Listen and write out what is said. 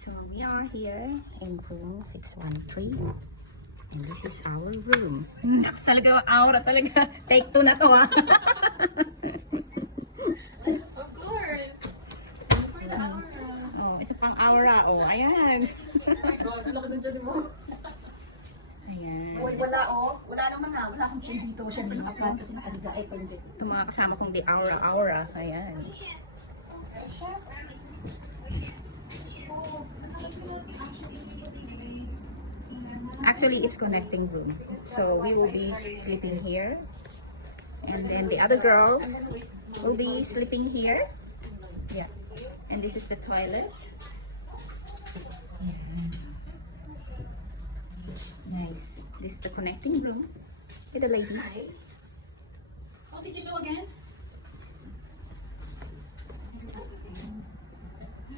So we are here in room 613. And this is our room. Talaga aura talaga. Take 2 na to ha. Of course. Oh, isa pang aura. Oh, ayan. Ano ka dun dyan mo? Ayan. Uy, wala oh. Wala naman na. Wala akong chill dito. Siya din naka-flat kasi nakaliga. Ito hindi. Ito mga kasama kong di aura. Ayan. Actually, it's connecting room. So we will be sleeping here. And then the other girls will be sleeping here. Yeah. And this is the toilet. Nice. This is the connecting room with the ladies. What did you do again?